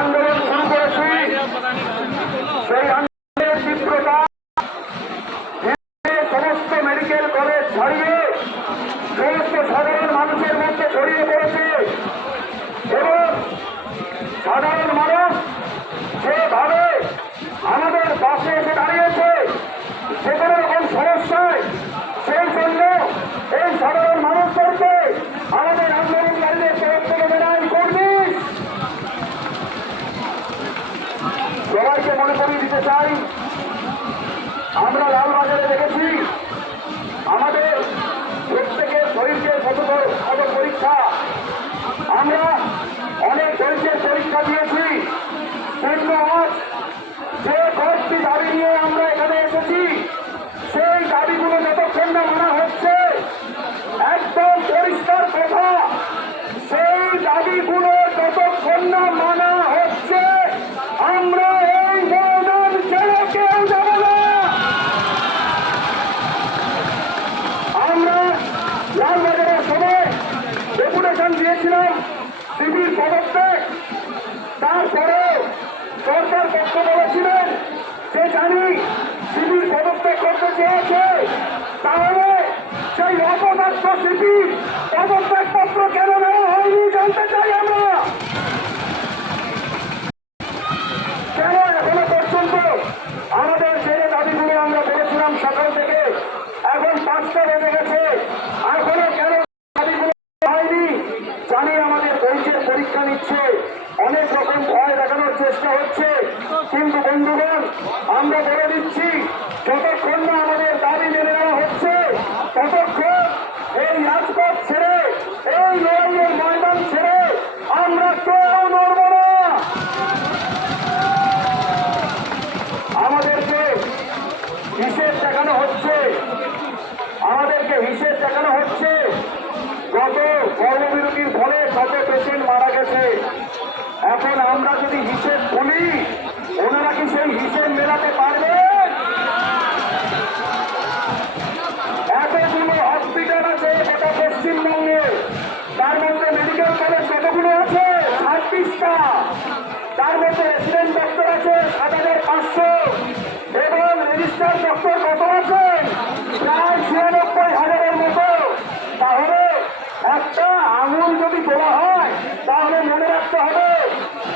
আন্দোলন শুরু করেছি, সেই আন্দোলনের তীব্রতা সমস্ত মেডিকেল কলেজ ছাড়িয়ে সমস্ত সাধারণ মানুষের মধ্যে ছড়িয়ে পড়েছে এবং সাধারণ মানুষ যেভাবে আমাদের পাশে এসে দাঁড়িয়েছে যে কোনো রকম সমস্যায়, সেই জন্য এই সাধারণ মানুষদেরকে আমাদের আন্দোলনকারীদের তরফ থেকে জানাই করবি। সবাইকে মনে করিয়ে দিতে চাই, আমরা লালবাজারে দেখেছি আমাদের প্রত্যেকের শরীরকে কত পরীক্ষা, আমরা অনেক দৈর্ঘ্যের পরীক্ষা দিয়েছি, কিন্তু আজ যে কয়েকটি দাবি নিয়ে আমরা এখানে এসেছি সেই দাবিগুলো যতক্ষণ না মানা হচ্ছে, একদম পরিষ্কার কথা, সেই দাবিগুলো যতক্ষণ না মানা হচ্ছে আমরা এই ময়দান ছেড়ে কেউ যাব না। আমরা লালবাজারের সময় ডেপুটেশন দিয়েছিলাম শিবির পদত্যাগ, তারপরে সরকার পক্ষ বলেছিলেন যে জানি শিবির পদত্যাগ করতে চেয়েছে, তাহলে সেই অপদার্থ শিবির পদত্যাগ পত্র কেন নেওয়া হয়নি জানতে চাই আমরা। কেন এখনো পর্যন্ত আমাদের যে দাবিগুলো আমরা বলেছিলাম সকাল থেকে, এখন 5টা বেজে গেছে, এখনো কেন দাবিগুলো হয়নি? জানি আমাদের ধৈর্যের পরীক্ষা নিচ্ছে, অনেক রকম ভয় দেখানোর চেষ্টা হচ্ছে, কিন্তু বন্ধুগণ আমরা বলে দিচ্ছি যতক্ষণ না আমাদের দাবি মেনে নেওয়া হচ্ছে ততক্ষণ এই রাজপথ ছেড়ে, এই লড়াইয়ের ময়দান ছেড়ে আমরা কেউ নড়ব না। আমাদেরকে হিসেব দেখানো হচ্ছে, গত কর্মবিরতির ফলে কত পেশেন্ট মারা গেছে। এখন আমরা যদি হিসেব বলি, ওনারা কি সেই হিসেব মেলাতে পারবে? এতগুলো হসপিটাল আছে গোটা পশ্চিমবঙ্গে, তার মধ্যে মেডিকেল কলেজ কতগুলো আছে? 26টা। তার মধ্যে রেসিডেন্ট ডক্টর আছে 7,500 এবং রেজিস্টার ডক্টর কত আছে? প্রায় 96,000-এর মতো। তাহলে একটা আঙুল যদি তোলা হয় তাহলে মনে রাখতে হবে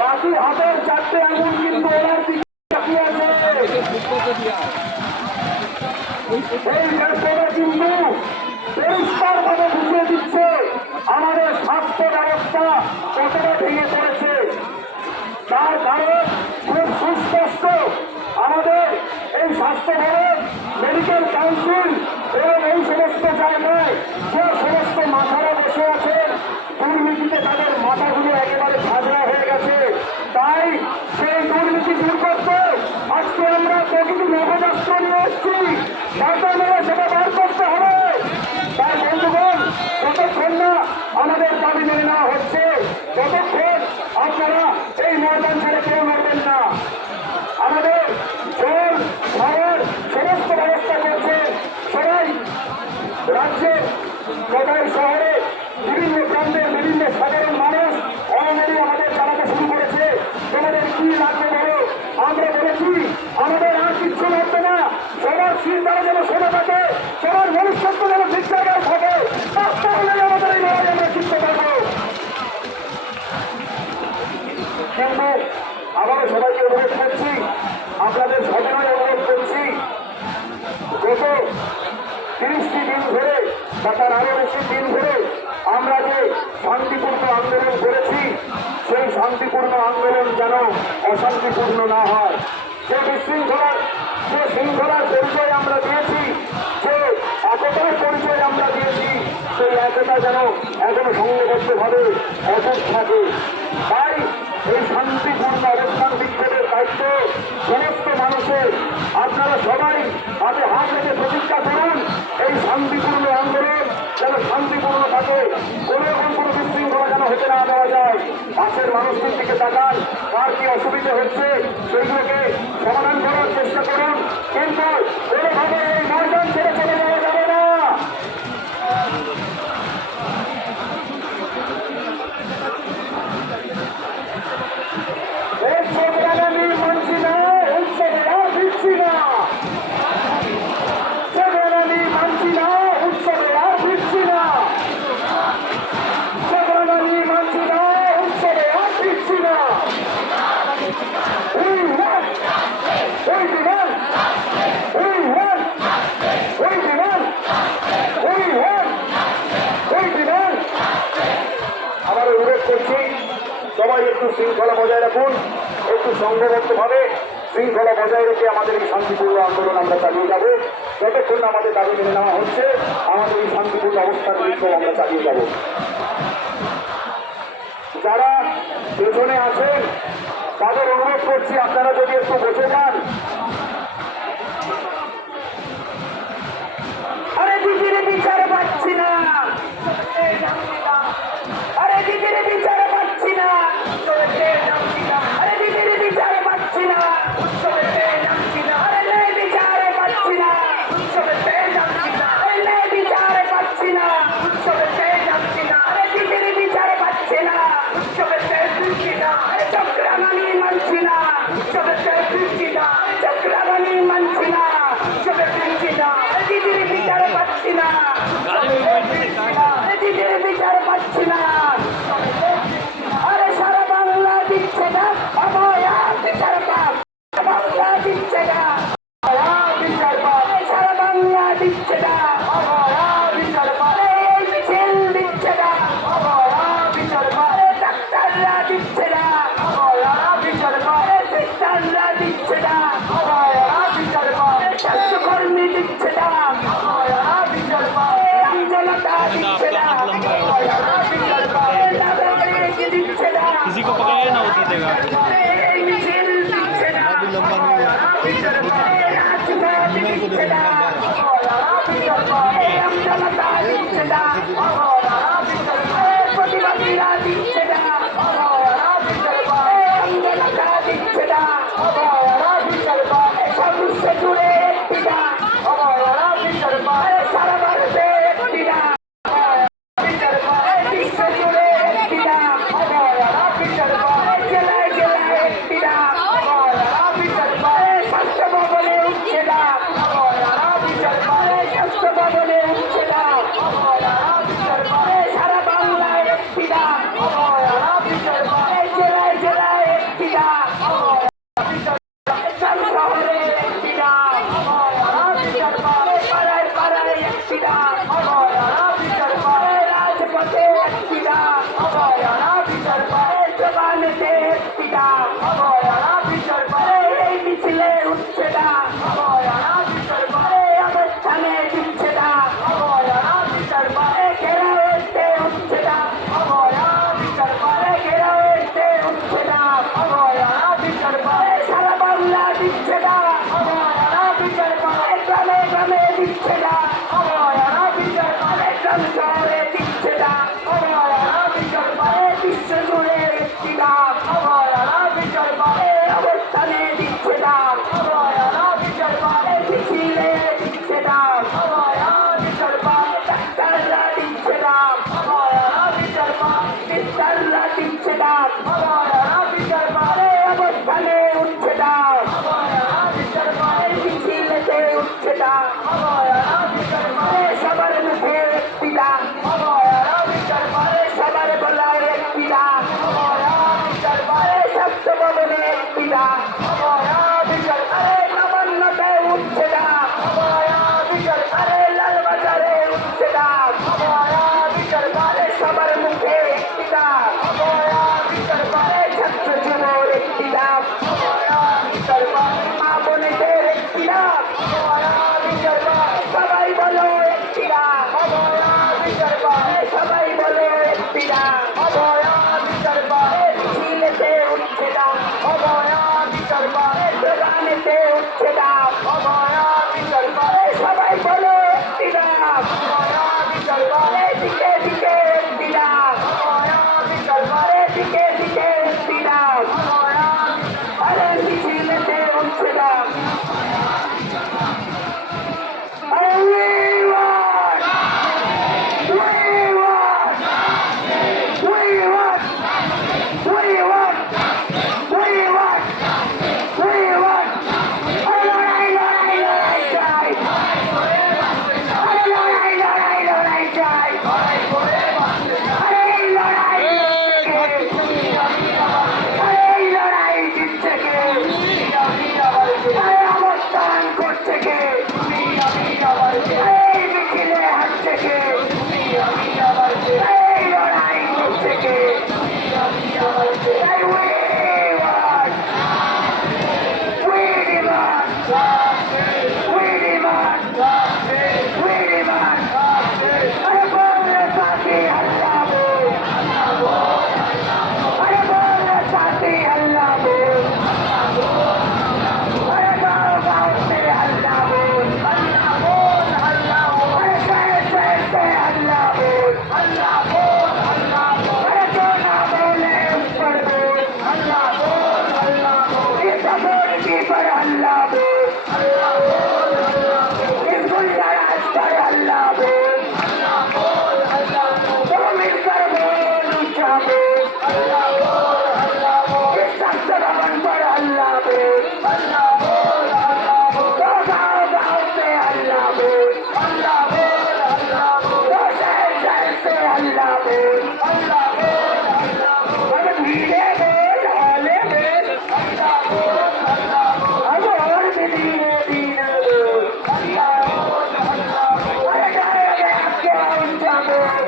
বাকি হাতের 4টে আঙুল কিন্তু ওনার দিকে তাকিয়ে আছে। এই ব্যবসাটা কিন্তু পরিষ্কার ভাবে বুঝিয়ে দিচ্ছে আমাদের স্বাস্থ্য ব্যবস্থা কতটা ভেঙে পড়েছে। তার কারণ খুব সুস্পষ্ট, আমাদের এই স্বাস্থ্য ভবন, মেডিকেল কাউন্সিল এবং এই সমস্ত জায়গায় যে সমস্ত মাথারা বসে আছেন, দুর্নীতিতে তাদের মাথাগুলো একেবারে ঝাঁঝরা হয়ে গেছে। তাই সেই দুর্নীতি দূর করতে আজকে আমরা প্রকৃতি নবজাস্ত্র নিয়ে এসেছি, সরকার সেটা বার করতে হবে। তাই বন্ধুগণ, যতক্ষণ না আমাদের দাবি মেনে নেওয়া হচ্ছে ততক্ষণ আপনারা এই ময়দান ছেড়ে কেউ নড়বেন না। আমাদের জল খাবার সমস্ত ব্যবস্থা করছে সবাই, রাজ্যের কোথায় শহরে বিভিন্ন প্রান্তের বিভিন্ন সাধারণ মানুষ অলরেডি আমাদের জানাতে শুরু করেছে তোমাদের কি লাগবে বলো। আমরা বলেছি আমাদের আর কিচ্ছু লাগবে না, সবার চিন্তারা যেন শোনা থাকে, সবার ভবিষ্যৎ যেন ঠিক জায়গায় থাকে, তাহলে আমাদের এই লড়াই আমরা জিততে পারবো। কিন্তু আবারও সবাইকে অনুরোধ করছি, আপনাদের সবাই অনুরোধ করছি, গত 30টি দিন ধরে বা তার আরো বেশি দিন ধরে আমরা যে শান্তিপূর্ণ আন্দোলন করেছি, সেই শান্তিপূর্ণ আন্দোলন যেন অশান্তিপূর্ণ না হয়। যে শৃঙ্খলার পরিচয় আমরা দিয়েছি, যে একতার পরিচয় আমরা দিয়েছি, সেই একতা যেন এখনো সংঘবদ্ধভাবে অটুট থাকে। তাই এই শান্তিপূর্ণ অবস্থান বিক্ষোভের দায়িত্ব সমস্ত মানুষের। আপনারা সবাই হাতে হাত রেখে প্রতিজ্ঞা করুন এই শান্তিপূর্ণ আন্দোলন যেন শান্তিপূর্ণ থাকে, কোনো রকম কোনো বিশৃঙ্খলা যেন হতে না দেওয়া যায়। পাশের মানুষটির দিকে তাকান, কার কি অসুবিধা হচ্ছে সেইগুলোকে সমাধান করার চেষ্টা করুন, কিন্তু কোনোভাবে এই ময়দান ছেড়ে চলে যাওয়া যাবে না। আমি মানছি না, উৎসবে আর ফিরছি না। আমি মানছি না, উৎসবে আর ফিরছি না। আমি মানছি না, উৎসবে আর ফিরছি না। We want, we demand, we want, we demand, we want, we demand. আবার অনুরোধ করছি, সবাই একটু শৃঙ্খলা বজায় রাখুন, একটু সংঘবদ্ধভাবে শৃঙ্খলা বজায় রেখে আমাদের এই শান্তিপূর্ণ আন্দোলন আমরা চালিয়ে যাব। যতক্ষণ না আমাদের দাবি মেনে নেওয়া হচ্ছে, আমাদের এই শান্তিপূর্ণ অবস্থার বিরুদ্ধে আমরা চালিয়ে যাব। যারা পেছনে আছেন তাদের অনুরোধ করছি, আপনারা যদি একটু বসে যান। আরে দিদির বিচার পাচ্ছি না, আরে দিদির বিচার পাচ্ছি না, আরে দিদির বিচার পাচ্ছি না, আরে ন্যায় বিচার পাচ্ছি না, আরে ন্যায় বিচার পাচ্ছি না, আরে দিদির বিচার পাচ্ছি না, আরে চক্রামানি মানছি না, চক্রামানি মানছি না, আরে দিদির বিচার পাচ্ছি না, আরে দিদির বিচার পাচ্ছি না। আরে সারা বাংলা দিচ্ছে না অভয়া বিচার পাক, বাংলা দিচ্ছে না অভয়া বিচার পাক, সারা বাংলা দিচ্ছে না অভয়া বিচার পাক, এই মিছিল দিচ্ছে না অভয়া বিচার পাক, ডাক্তাররা দিচ্ছে না অভয়া বিচার পাক, ডাক্তাররা দিচ্ছে না অভয়া বিচার পাক, স্বাস্থ্যকর্মী দিচ্ছে না অভয়া বিচার পাক, আমজনতা দিচ্ছে না অভয়া বিচার পাক, নাগরিক দিচ্ছে না। किसी को पकड़ेगा ना वो जीतेगा। সারা ভারতে জেলায় জেলায় স্বাস্থ্য ভবনে উঠছে না, স্বাস্থ্য ভবনে উঠছে না, সারা বাংলায় একটি না, জেলায় জেলায় একটি না, শহরে একটি না, পাড়ায় পাড়ায় একটি না, রাজপথে একটি না, জবানেতে একটি না, এই মিছিলে উঠছে না, অবস্থানে দিচ্ছে না, ঘেরাওতে উঠছে না, ঘেরাওতে উঠছে না, সারা বাংলা দিচ্ছে না, গ্রামে গ্রামে দিচ্ছে না, গ্রাম শহরে দিচ্ছে না, বিশ্ব জুড়ে একটি না, অবস্থানে দিচ্ছে না, মিছিলে দিচ্ছে না, ডাক্তাররা দিচ্ছে না, ডাক্তাররা দিচ্ছে না, অবস্থানে উঠছে না, মিছিলেতে উঠছে না, সবার মুখে একটি না, সবার গলায় একটি না, স্বাস্থ্য ভবনে একটি না, নবান্নতে উঠছে না, লালবাজারে উঠছে না, সবার মুখে একটি না, ছাত্র যুবর একটি না, মা বোনেদের একটি না, সবাই বলো একটি না, সবাই বলো একটি না, মিছিলেতে উঠছে না, দোকানেতে উঠছে না, সবাই বলো একটি না, দিকে দিকে একটি না, আরে এই লড়াই আরে এই লড়াই জিতছে কে? আরে অবস্থান করছে কে? এই মিছিলে হাঁটছে কে? এই লড়াই করছে কে? এই we demand, we demand, we demand. अरे बोल रे साथी हल्ला बोल, अरे बोल रे साथी हल्ला बोल, अरे गाँव गाँव से हल्ला बोल, अरे शहर शहर से हल्ला बोल, अरे जो ना बोले उस पर बोल, इस बोल की पर हल्ला बोल, इस गुंडाराज पर हल्ला बोल, तो मिलकर बोल ऊंचा बोल, इस सख्त भवन पर हल्ला बोल, तो गाँव गाँव से हल्ला बोल, तो शहर शहर से हल्ला बोल, अब धीरे बोल हौले बोल, अब और भी धीरे धीरे बोल, अरे डर गया क्या ऊंचा बोल,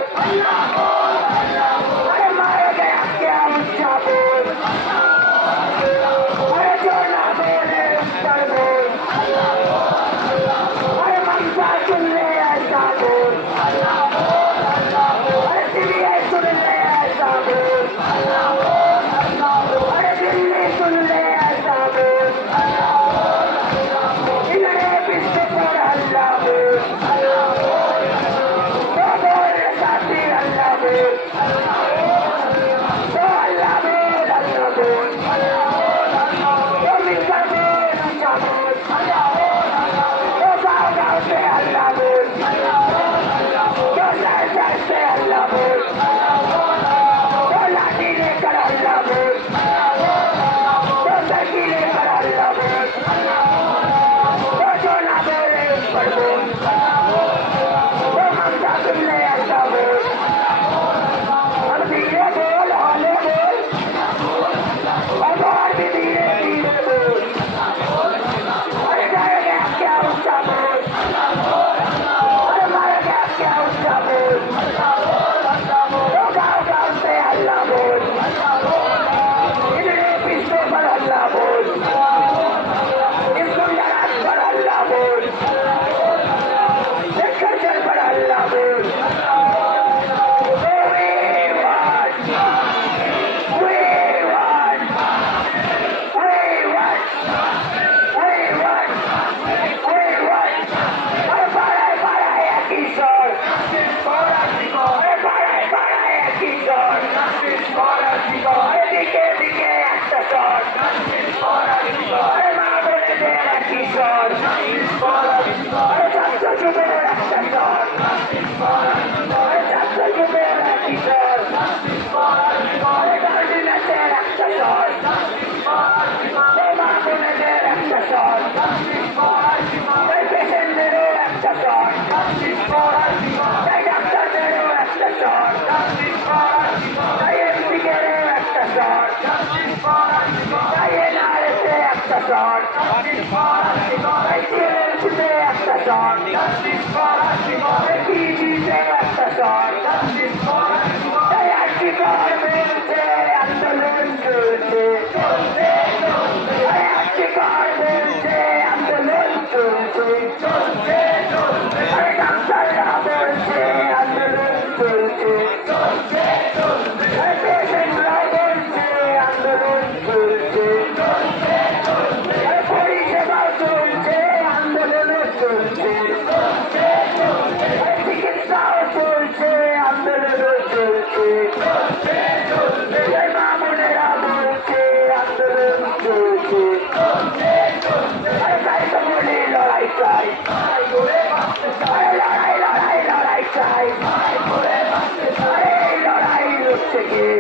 अरे मार गया क्या ऊंचा बोल, अरे जो ना बोले उस पर बोल, अरे ममता सुन ले ऐसा बोल, अरे सीबीआई सुन ले ऐसा बोल, अरे दिल्ली सुन ले ऐसा बोल, इधरे पिछले पर हल्ला बोल, तो बोल रे साथी हल्ला बोल, तो हल्ला बोल, तो मिलकर बोल ऊंचा बोल, तो गाँव गाँव से हल्ला बोल, तो शहर शहर से हल्ला बोल, तो लाठी लेकर हल्ला बोल, तो सरकी लेकर हल्ला बोल, तो जो ना बोले उस पर बोल, तो ममता सुन ले ऐसा बोल, अब धीरे बोल हौले बोल, अब और भी धीरे धीरे बोल, अरे डर गया क्या ऊंचा बोल, अरे मार गया क्या ऊंचा बोल, तो गाँव गाँव से हल्ला बोल, इधरे पिछले पर हल्ला बोल, इस गुंडाराज पर हल्ला बोल, इस खच्चर पर हल्ला बोल, अरे बाराय बाराय किशोर, अरे बाराय बाराय किशोर, अरे दिखे दिखे একটা শট, अरे মা বলে দে রে কিশোর, अरे ছাত্র যুবের একটা শট, अरे ছাত্র যুবের কিশোর, अरे গার্ডিনাসের একটা শট, अरे মা বলে দে একটা শট, अरे পেশেন্টদেরও একটা শট, তাই ডাক্তারদেরও একটা শট, তাই এমপিদেরও একটা শট, তাই এনআরএসে একটা শট, তাই টিএলসিতে একটা শট, তাই পিজিতে একটা শট, তাই আর্টিকল মেলছে আন্দোলন চলছে, তাই আর্টিকল মেলছে আন্দোলন চলছে, আরে ডাক্তাররা বলছে আন্দোলন চলছে, আরে পেশেন্টরা বলছে আন্দোলন চলছে, আরে পরিষেবা চলছে আন্দোলনও চলছে, আরে চিকিৎসাও চলছে আন্দোলনও চলছে, মা বোনেরা বলছে আন্দোলন চলছে, আরে তাই তো বলি লড়াই চাই, আরে লড়াই লড়াই লড়াই চাই, আরে এই লড়াই লড়ছে কে?